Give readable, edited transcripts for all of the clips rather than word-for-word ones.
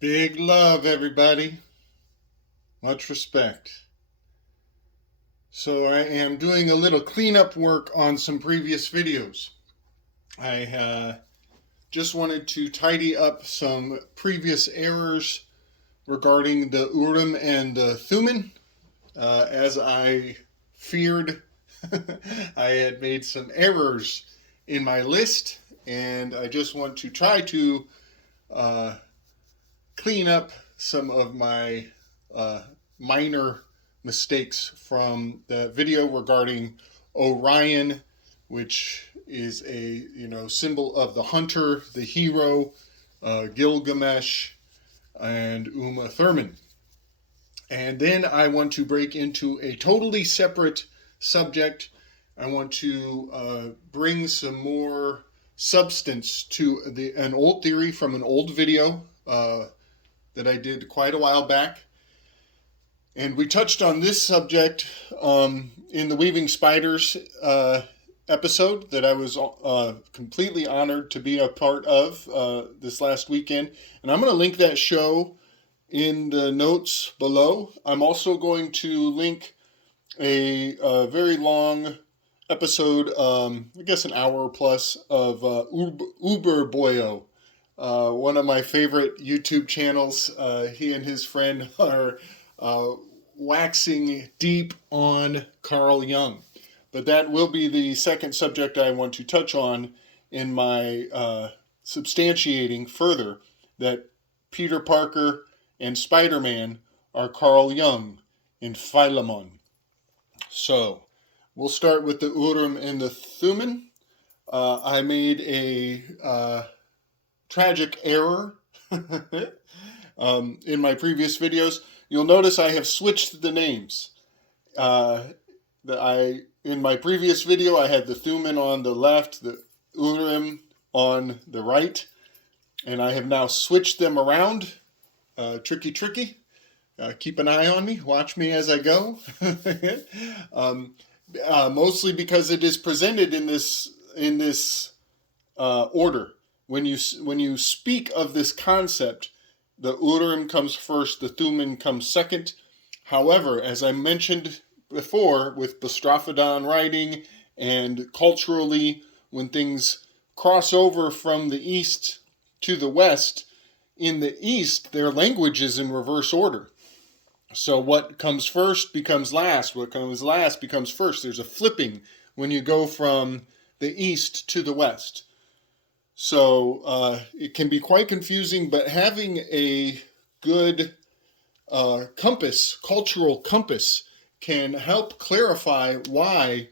Big love, everybody. Much respect. So I am doing a little cleanup work on some previous videos. I just wanted to tidy up some previous errors regarding the Urim and the Thummim. As I feared, I had made some errors in my list, and I just want to try to uh, clean up some of my uh, minor mistakes from the video regarding Orion, which is a symbol of the hunter, the hero, Gilgamesh, and Uma Thurman. And then I want to break into a totally separate subject. I want to bring some more substance to an old theory from an old video that I did quite a while back. And we touched on this subject in the Weaving Spiders episode that I was completely honored to be a part of this last weekend. And I'm going to link that show in the notes below. I'm also going to link a very long episode, I guess an hour plus, of Uberboyo, one of my favorite YouTube channels. He and his friend are waxing deep on Carl Jung. But that will be the second subject I want to touch on in my substantiating further that Peter Parker and Spider-Man are Carl Jung in Philemon. So, we'll start with the Urim and the Thummim. I made a tragic error in my previous videos. You'll notice I have switched the names. In my previous video, I had the Thummim on the left, the Urim on the right, and I have now switched them around. Tricky. Keep an eye on me. Watch me as I go. Mostly because it is presented in this order. When you speak of this concept, the Urim comes first, the Thummim comes second. However, as I mentioned before, with Bastrophodon writing and culturally, when things cross over from the east to the west, in the east, their language is in reverse order. So what comes first becomes last. What comes last becomes first. There's a flipping when you go from the east to the west. So it can be quite confusing, but having a good cultural compass, can help clarify why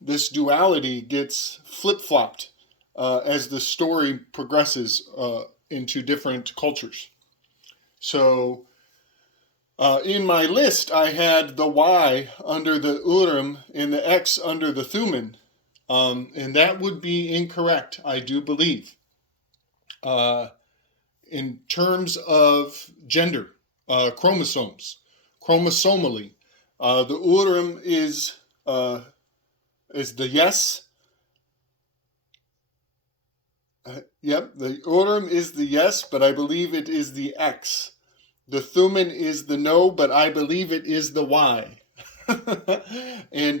this duality gets flip-flopped as the story progresses into different cultures. So in my list, I had the Y under the Urim and the X under the Thummim, and that would be incorrect, I do believe. In terms of gender, chromosomally, the Urim is the yes. Yep, the Urim is the yes, but I believe it is the X. The Thummim is the no, but I believe it is the Y. And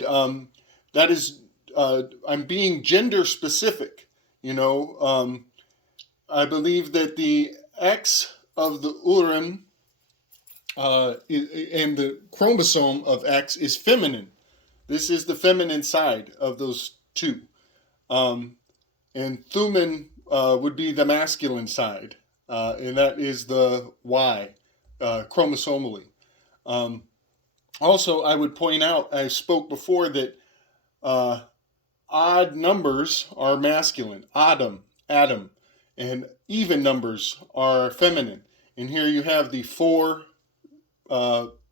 that is, I'm being gender specific. I believe that the X of the Urim and the chromosome of X is feminine. This is the feminine side of those two. And Thummim would be the masculine side, and that is the Y, chromosomally. Also, I would point out, I spoke before that odd numbers are masculine, Adam, and even numbers are feminine. And here you have the 4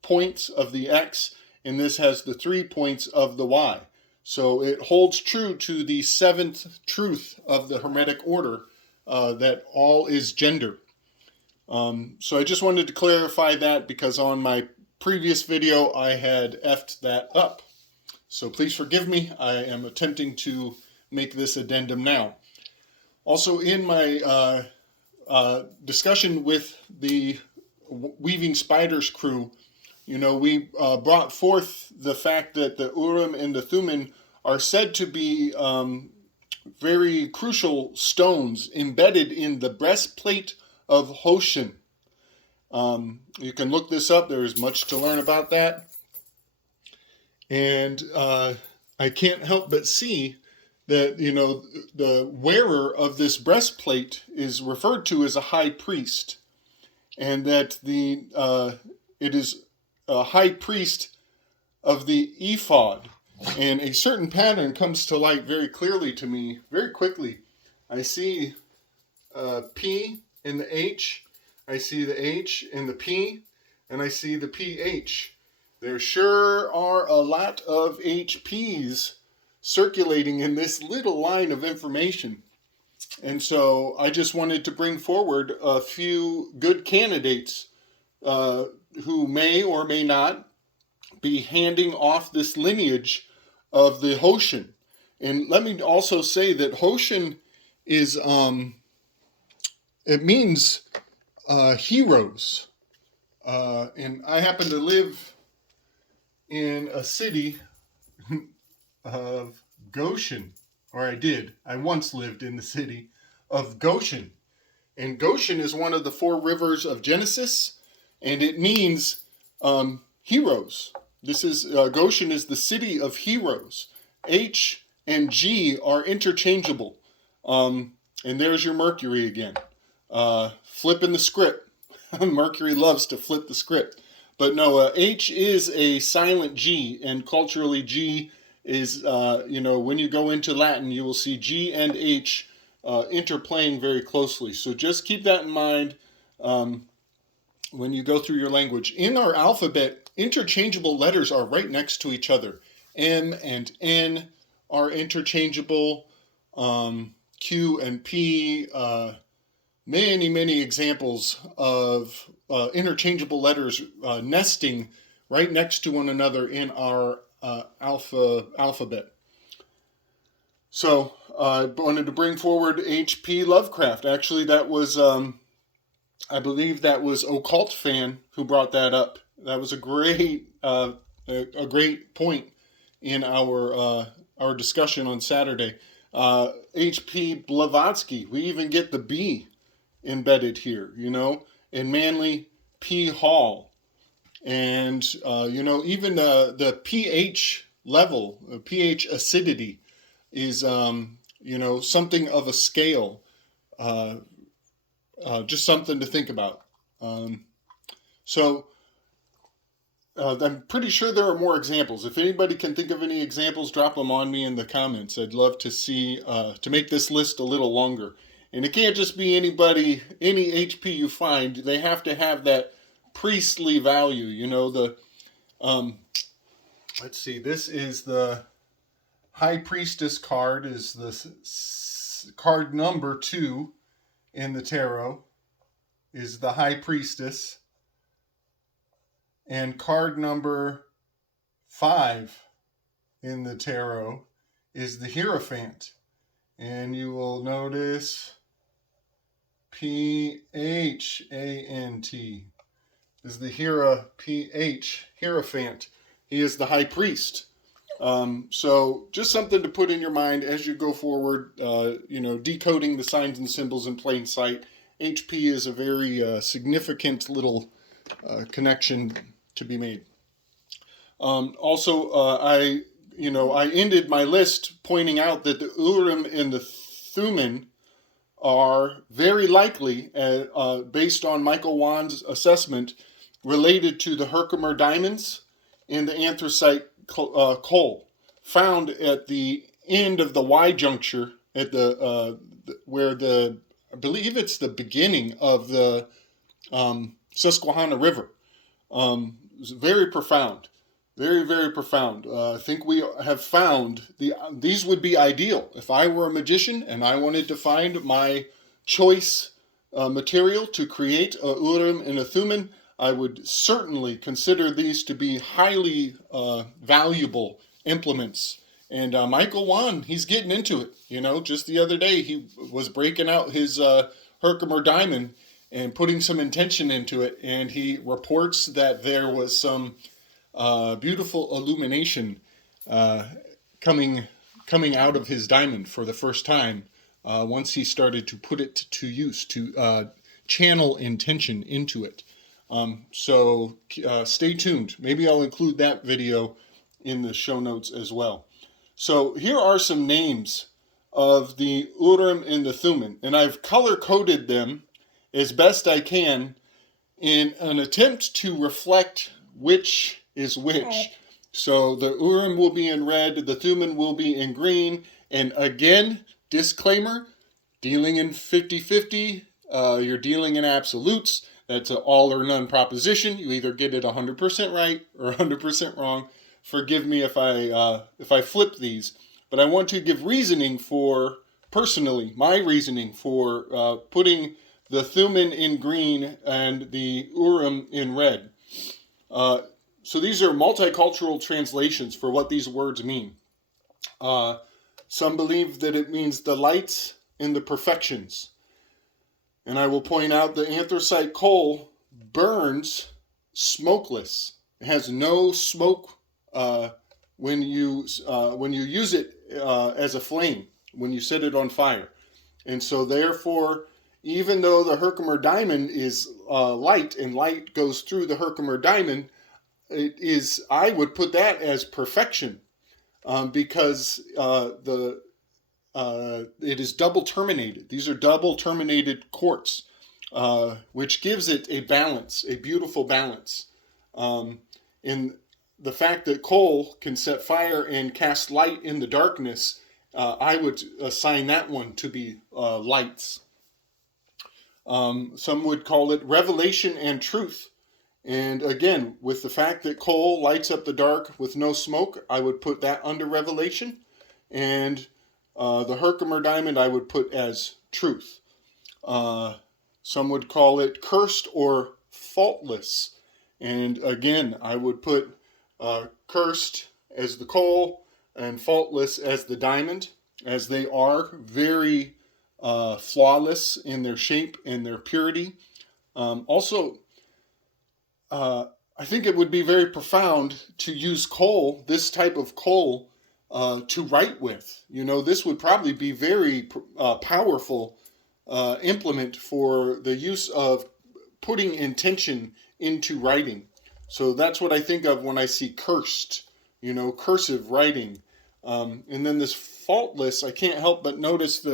points of the X, and this has the 3 points of the Y. So it holds true to the 7th truth of the Hermetic order, that all is gender. So I just wanted to clarify that because on my previous video I had effed that up. So please forgive me. I am attempting to make this addendum now. Also in my discussion with the Weaving Spiders crew, we brought forth the fact that the Urim and the Thummim are said to be very crucial stones embedded in the breastplate of Hoshin. You can look this up. There is much to learn about that. And I can't help but see that, the wearer of this breastplate is referred to as a high priest, and that it is a high priest of the ephod. And a certain pattern comes to light very clearly to me, very quickly. I see P in the H, I see the H in the P, and I see the PH. There sure are a lot of HPs circulating in this little line of information. And so I just wanted to bring forward a few good candidates who may or may not be handing off this lineage of the Hoshin. And let me also say that Hoshin is, it means heroes. And I happen to live in a city of Goshen, or I did. I once lived in the city of Goshen. And Goshen is one of the 4 rivers of Genesis, and it means heroes. This is Goshen is the city of heroes. H and G are interchangeable. And there's your Mercury again. Flipping the script. Mercury loves to flip the script. But no, H is a silent G, and culturally G is, when you go into Latin, you will see G and H interplaying very closely. So just keep that in mind when you go through your language. In our alphabet, interchangeable letters are right next to each other. M and N are interchangeable. Q and P, many examples of interchangeable letters nesting right next to one another in our alphabet. So I wanted to bring forward H.P. Lovecraft. Actually, that was, I believe that was Occult Fan who brought that up. That was a great point in our discussion on Saturday. H.P. Blavatsky. We even get the B embedded here, and Manly P. Hall. And, even the pH level, pH acidity is, something of a scale. Just something to think about. I'm pretty sure there are more examples. If anybody can think of any examples, drop them on me in the comments. I'd love to see, to make this list a little longer. And it can't just be anybody, any HP you find. They have to have that priestly value. Let's see, this is the High Priestess card, is the card number 2 in the tarot, is the High Priestess. And card number 5 in the tarot is the Hierophant. And you will notice P-H-A-N-T is the Hierophant. He is the high priest. So just something to put in your mind as you go forward, decoding the signs and symbols in plain sight. HP is a very significant little connection to be made. I ended my list pointing out that the Urim and the Thummim are very likely, based on Michael Wann's assessment, related to the Herkimer diamonds and the anthracite coal found at the end of the Y juncture at I believe it's the beginning of the Susquehanna River. It's very profound. Very, very profound. I think we have found these would be ideal. If I were a magician and I wanted to find my choice material to create a Urim and a Thummim, I would certainly consider these to be highly valuable implements. And Michael Wann, he's getting into it. Just the other day he was breaking out his Herkimer diamond and putting some intention into it, and he reports that there was some beautiful illumination coming out of his diamond for the first time once he started to put it to use, to channel intention into it. So stay tuned. Maybe I'll include that video in the show notes as well. So here are some names of the Urim and the Thummim, and I've color-coded them as best I can in an attempt to reflect which is which. So the Urim will be in red, the Thummim will be in green, and again, disclaimer, dealing in 50-50, you're dealing in absolutes. That's an all or none proposition. You either get it 100% right or 100% wrong. Forgive me if I flip these, but I want to give reasoning for, personally, my reasoning for putting the Thummim in green and the Urim in red. So these are multicultural translations for what these words mean. Some believe that it means the lights and the perfections. And I will point out the anthracite coal burns smokeless. It has no smoke when you use it as a flame, when you set it on fire. And so therefore, even though the Herkimer diamond is light and light goes through the Herkimer diamond, I would put that as perfection because it is double terminated. These are double terminated quartz, which gives it a balance, a beautiful balance. In the fact that coal can set fire and cast light in the darkness, I would assign that one to be lights. Some would call it revelation and truth. And again, with the fact that coal lights up the dark with no smoke, I would put that under revelation. And the Herkimer diamond I would put as truth. Some would call it cursed or faultless. And again, I would put cursed as the coal and faultless as the diamond, as they are very flawless in their shape and their purity. Also, I think it would be very profound to use coal, this type of coal, to write with. You know, this would probably be very powerful implement for the use of putting intention into writing. So that's what I think of when I see cursed, you know, cursive writing. And then this faultless, I can't help but notice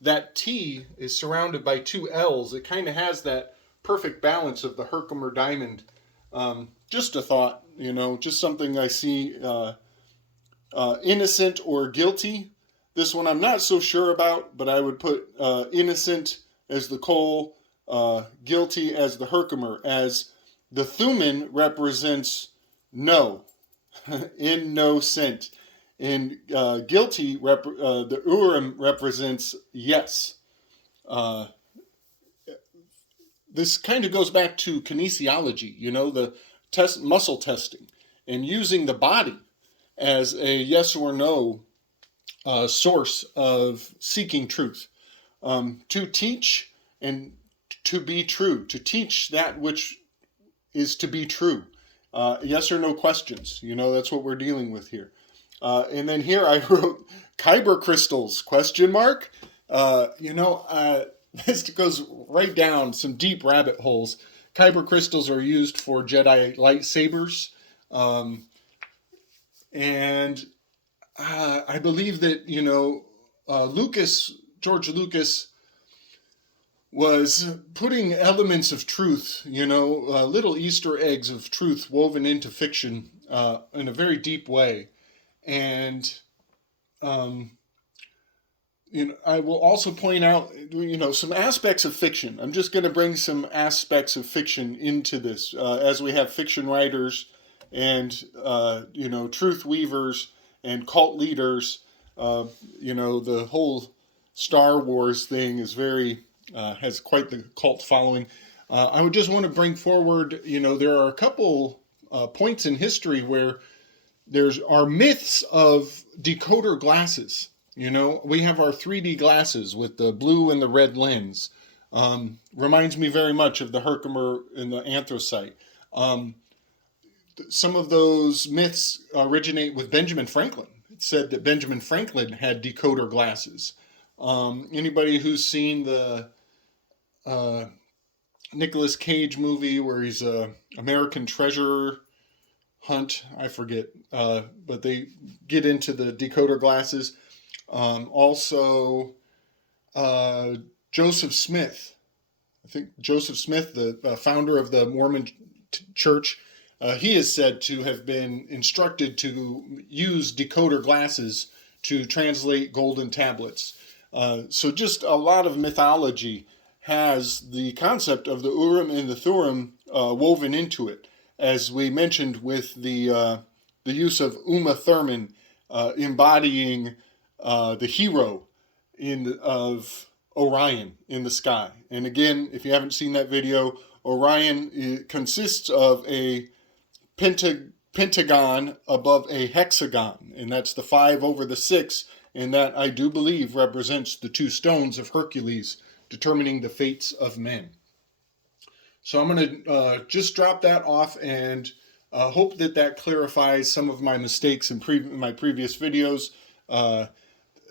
that T is surrounded by two L's. It kind of has that perfect balance of the Herkimer diamond. Just a thought, you know, just something I see. Innocent or guilty. This one I'm not so sure about, but I would put innocent as the coal, guilty as the Herkimer, as the Thummim represents no, innocent. And guilty, the Urim represents yes. This kind of goes back to kinesiology, you know, the muscle testing, and using the body as a yes or no source of seeking truth. To teach and to be true, to teach that which is to be true. Yes or no questions, you know, that's what we're dealing with here. And then here I wrote kyber crystals, question mark. This goes right down some deep rabbit holes. Kyber crystals are used for Jedi lightsabers. And I believe that, you know, George Lucas was putting elements of truth, you know, little Easter eggs of truth woven into fiction in a very deep way. And, you know, I will also point out, you know, some aspects of fiction. I'm just going to bring some aspects of fiction into this, as we have fiction writers and, you know, truth weavers and cult leaders. You know, the whole Star Wars thing is has quite the cult following. I would just want to bring forward, you know, there are a couple points in history where are myths of decoder glasses. You know, we have our 3D glasses with the blue and the red lens. Reminds me very much of the Herkimer and the anthracite. Um, some of those myths originate with Benjamin Franklin. It said that Benjamin Franklin had decoder glasses. Anybody who's seen the uh, Nicolas Cage movie where he's a American treasure hunt, I forget, but they get into the decoder glasses. Also, uh, Joseph Smith. I think Joseph Smith, the founder of the Mormon Church, he is said to have been instructed to use decoder glasses to translate golden tablets. So just a lot of mythology has the concept of the Urim and the Thummim woven into it, as we mentioned with the use of Uma Thurman embodying the hero of Orion in the sky. And again, if you haven't seen that video, Orion consists of a pentagon above a hexagon, and that's the 5 over the 6, and that I do believe represents the 2 stones of Hercules, determining the fates of men. So I'm going to just drop that off and hope that that clarifies some of my mistakes in my previous videos.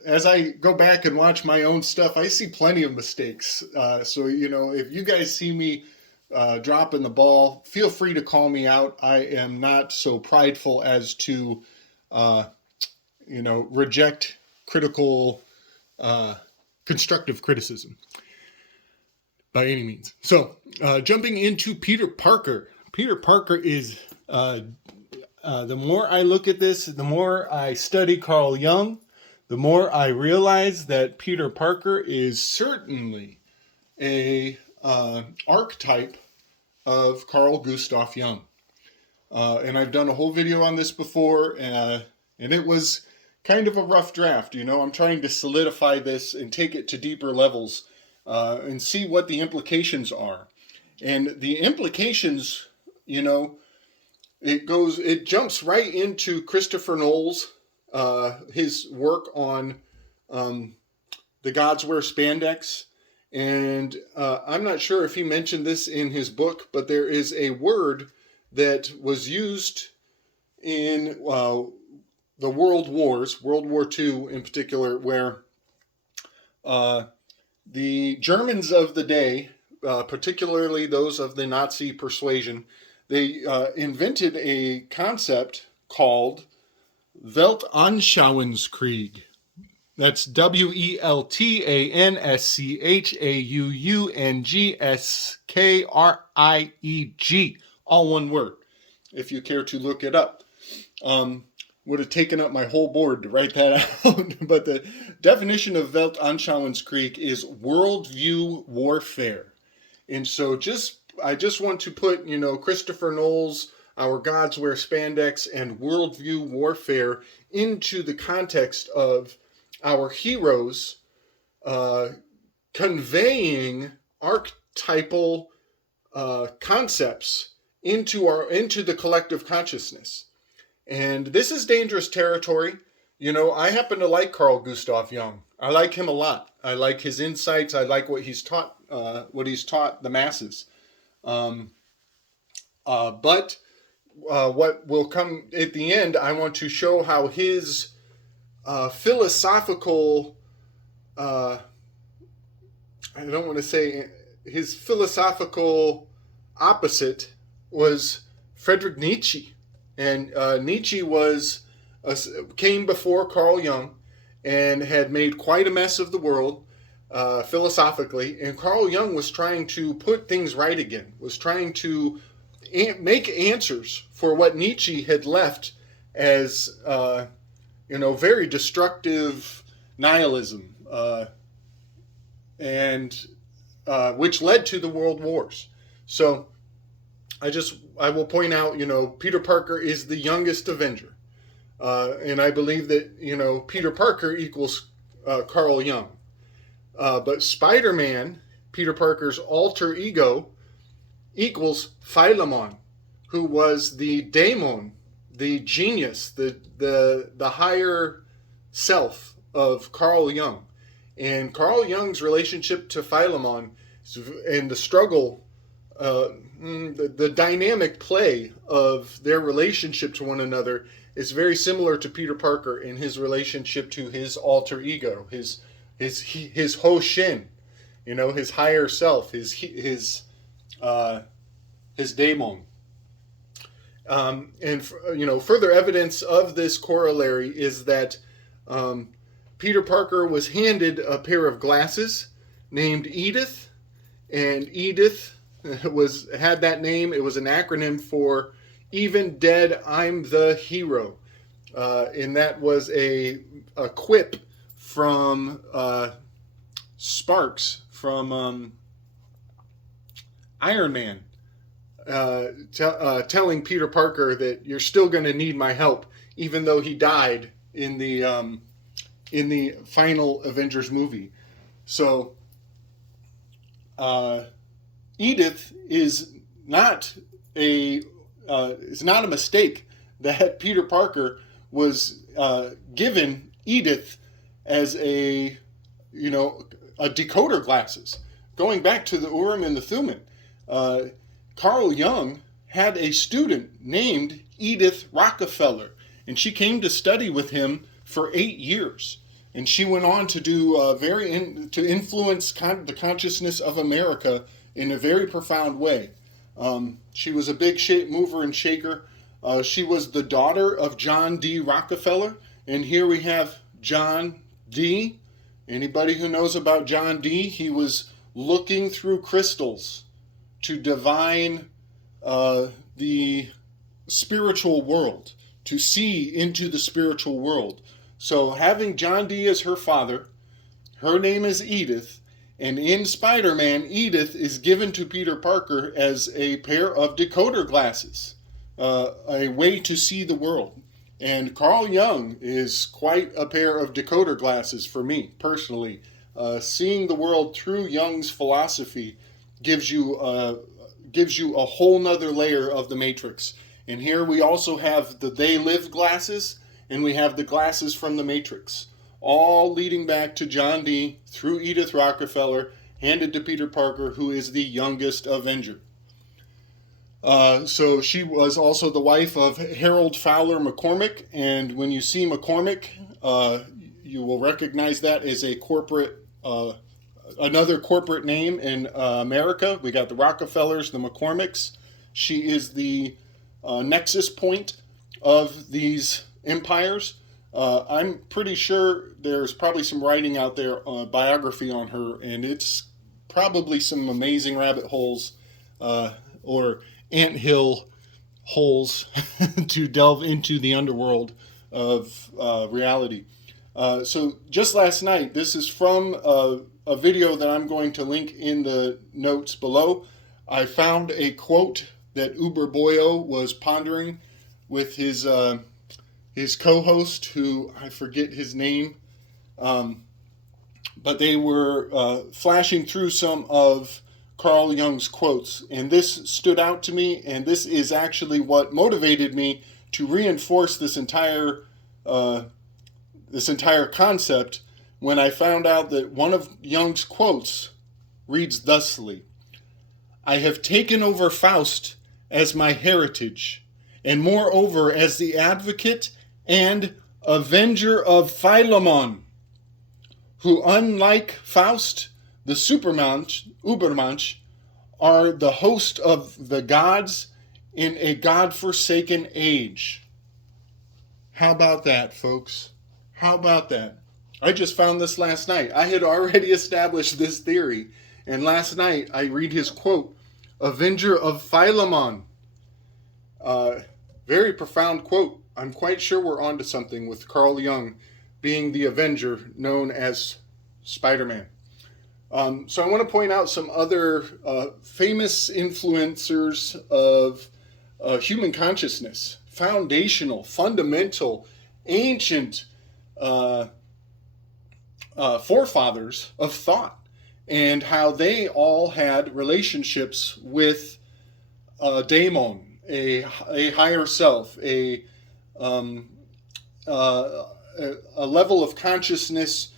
As I go back and watch my own stuff, I see plenty of mistakes. So, if you guys see me dropping the ball, feel free to call me out. I am not so prideful as to, reject critical, constructive criticism by any means. So, jumping into Peter Parker. Peter Parker is, the more I look at this, the more I study Carl Jung, the more I realize that Peter Parker is certainly a archetype of Carl Gustav Jung. And I've done a whole video on this before, and it was kind of a rough draft. I'm trying to solidify this and take it to deeper levels and see what the implications are. And the implications, it jumps right into Christopher Knowles, his work on The Gods Wear Spandex. And I'm not sure if he mentioned this in his book, but there is a word that was used in the World Wars, World War II in particular, where the Germans of the day, particularly those of the Nazi persuasion, they invented a concept called Weltanschauungskrieg. That's Weltanschauungskrieg, all one word, if you care to look it up. Would have taken up my whole board to write that out. But the definition of Weltanschauungskrieg is worldview warfare. And so I just want to put, Christopher Knowles, Our Gods Wear Spandex, and worldview warfare into the context of our heroes conveying archetypal concepts into the collective consciousness. And this is dangerous territory. I happen to like Carl Gustav Jung. I like him a lot. I like his insights. I like what he's taught the masses. But what will come at the end, I want to show how his philosophical, I don't want to say his philosophical opposite was Friedrich Nietzsche. And Nietzsche came before Carl Jung and had made quite a mess of the world philosophically. And Carl Jung was trying to put things right again, was trying to make answers for what Nietzsche had left as, very destructive nihilism, and which led to the world wars. So I will point out, Peter Parker is the youngest Avenger. And I believe that, Peter Parker equals Carl Jung. But Spider-Man, Peter Parker's alter ego, equals Philemon, who was the daemon, the genius, the higher self of Carl Jung. And Carl Jung's relationship to Philemon and the struggle, the dynamic play of their relationship to one another is very similar to Peter Parker in his relationship to his alter ego, his Ho Shin, his higher self, his daemon. Further evidence of this corollary is that Peter Parker was handed a pair of glasses named Edith, and Edith had that name. It was an acronym for "Even Dead, I'm the Hero," and that was a quip from Sparks from Iron Man, telling Peter Parker that you're still going to need my help, even though he died in the final Avengers movie. So Edith is not a mistake that Peter Parker was given Edith as a decoder glasses. Going back to the Urim and the Thummim, Carl Jung had a student named Edith Rockefeller, and she came to study with him for 8 years. And she went on to do to influence the consciousness of America in a very profound way. She was a big mover and shaker. She was the daughter of John D. Rockefeller, and here we have John D. Anybody who knows about John D., he was looking through crystals to divine the spiritual world, to see into the spiritual world. So having John D. as her father, her name is Edith, and in Spider-Man, Edith is given to Peter Parker as a pair of decoder glasses, a way to see the world. And Carl Jung is quite a pair of decoder glasses for me, personally. Seeing the world through Jung's philosophy gives you a whole nother layer of the Matrix. And here we also have the They Live glasses, and we have the glasses from the Matrix, all leading back to John D. through Edith Rockefeller, handed to Peter Parker, who is the youngest Avenger. So she was also the wife of Harold Fowler McCormick, and when you see McCormick, you will recognize that as a another corporate name in America. We got the Rockefellers, the McCormicks. She is the nexus point of these empires. I'm pretty sure there's probably some writing out there, biography on her, and it's probably some amazing rabbit holes or anthill holes to delve into the underworld of reality. So just last night, this is from a video that I'm going to link in the notes below. I found a quote that Uberboyo was pondering with his co-host, who I forget his name, but they were flashing through some of Carl Jung's quotes, and this stood out to me, and this is actually what motivated me to reinforce this entire concept when I found out that one of Jung's quotes reads thusly: "I have taken over Faust as my heritage, and moreover as the advocate and avenger of Philemon, who, unlike Faust, the Ubermensch, are the host of the gods in a God-forsaken age." How about that, folks? How about that? I just found this last night. I had already established this theory, and last night I read his quote, "Avenger of Philemon." Very profound quote. I'm quite sure we're onto something with Carl Jung being the Avenger known as Spider-Man. So I want to point out some other famous influencers of human consciousness, foundational, fundamental, ancient forefathers of thought, and how they all had relationships with a daemon, a higher self, a level of consciousness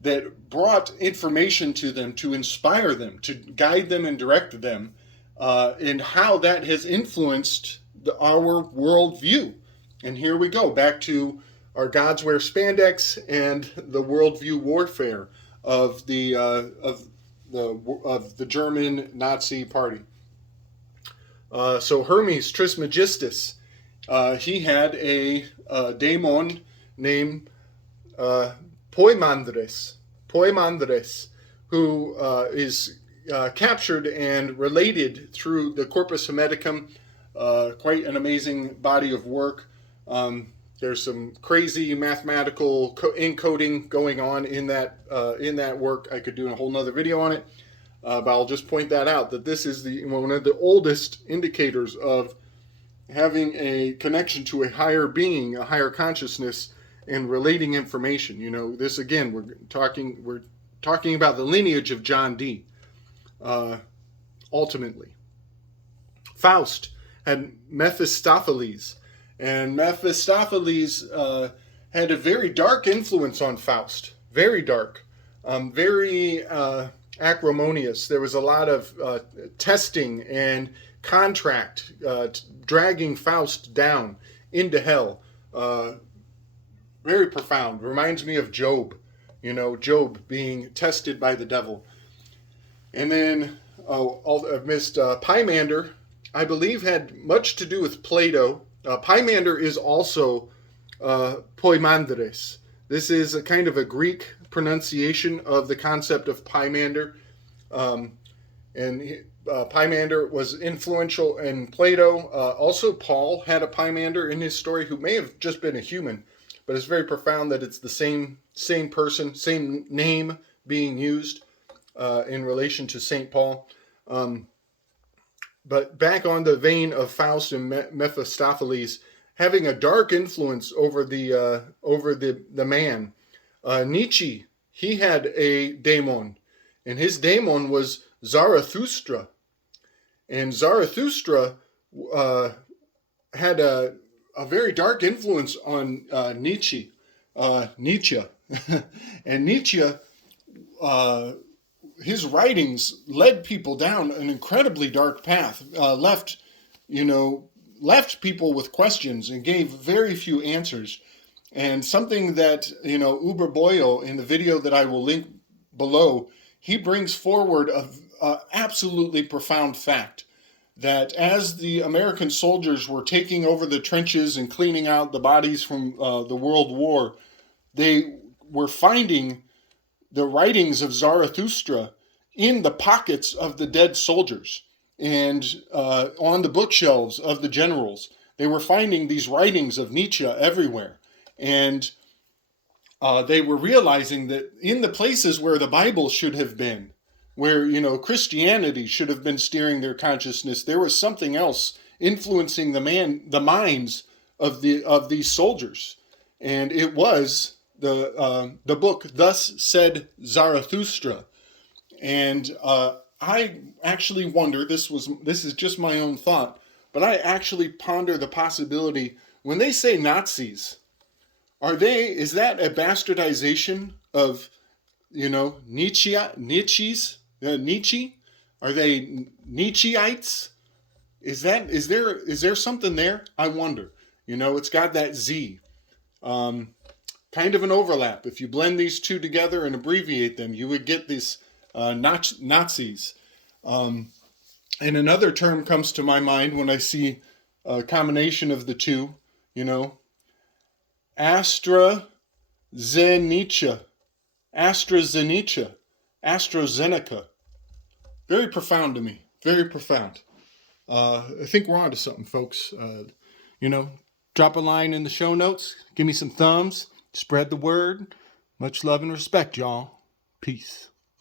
that brought information to them to inspire them, to guide them and direct them, and how that has influenced our worldview. And here we go, back to our gods wear spandex and the worldview warfare of the German Nazi Party. So Hermes Trismegistus, he had a daemon named Poimandres, who is captured and related through the Corpus Hermeticum, quite an amazing body of work. There's some crazy mathematical encoding going on in that work. I could do a whole nother video on it, but I'll just point that out, that this is one of the oldest indicators of having a connection to a higher being, a higher consciousness, and relating information. You know, this again, we're talking about the lineage of John Dee. Ultimately, Faust had Mephistopheles. And Mephistopheles had a very dark influence on Faust. Very dark. Very acrimonious. There was a lot of testing and contract, dragging Faust down into hell. Very profound. Reminds me of Job. You know, Job being tested by the devil. And then, I've missed Pymander, I believe had much to do with Plato. Pymander is also Poimandres. This is a kind of a Greek pronunciation of the concept of Pymander. Pymander was influential in Plato. Also, Paul had a Pymander in his story who may have just been a human, but it's very profound that it's the same person, same name being used in relation to St. Paul. But back on the vein of Faust and Mephistopheles, having a dark influence over the man, Nietzsche, he had a daemon, and his daemon was Zarathustra. And Zarathustra had a very dark influence on Nietzsche. And Nietzsche, his writings led people down an incredibly dark path, left people with questions and gave very few answers. And something that, Uberboyo, in the video that I will link below, he brings forward a absolutely profound fact, that as the American soldiers were taking over the trenches and cleaning out the bodies from the World War, they were finding the writings of Zarathustra in the pockets of the dead soldiers and on the bookshelves of the generals. They were finding these writings of Nietzsche everywhere. And they were realizing that in the places where the Bible should have been, where, Christianity should have been steering their consciousness, there was something else influencing the minds of these soldiers. And it was the book Thus Said Zarathustra. And I actually wonder, this is just my own thought, but I actually ponder the possibility, when they say Nazis, is that a bastardization of, Nietzsche? Are they Nietzscheites? Is there something there? I wonder. It's got that Z. Kind of an overlap. If you blend these two together and abbreviate them, you would get these Nazis. And another term comes to my mind when I see a combination of the two, AstraZeneca. Very profound to me. Very profound. I think we're on to something, folks. Drop a line in the show notes. Give me some thumbs. Spread the word. Much love and respect, y'all. Peace.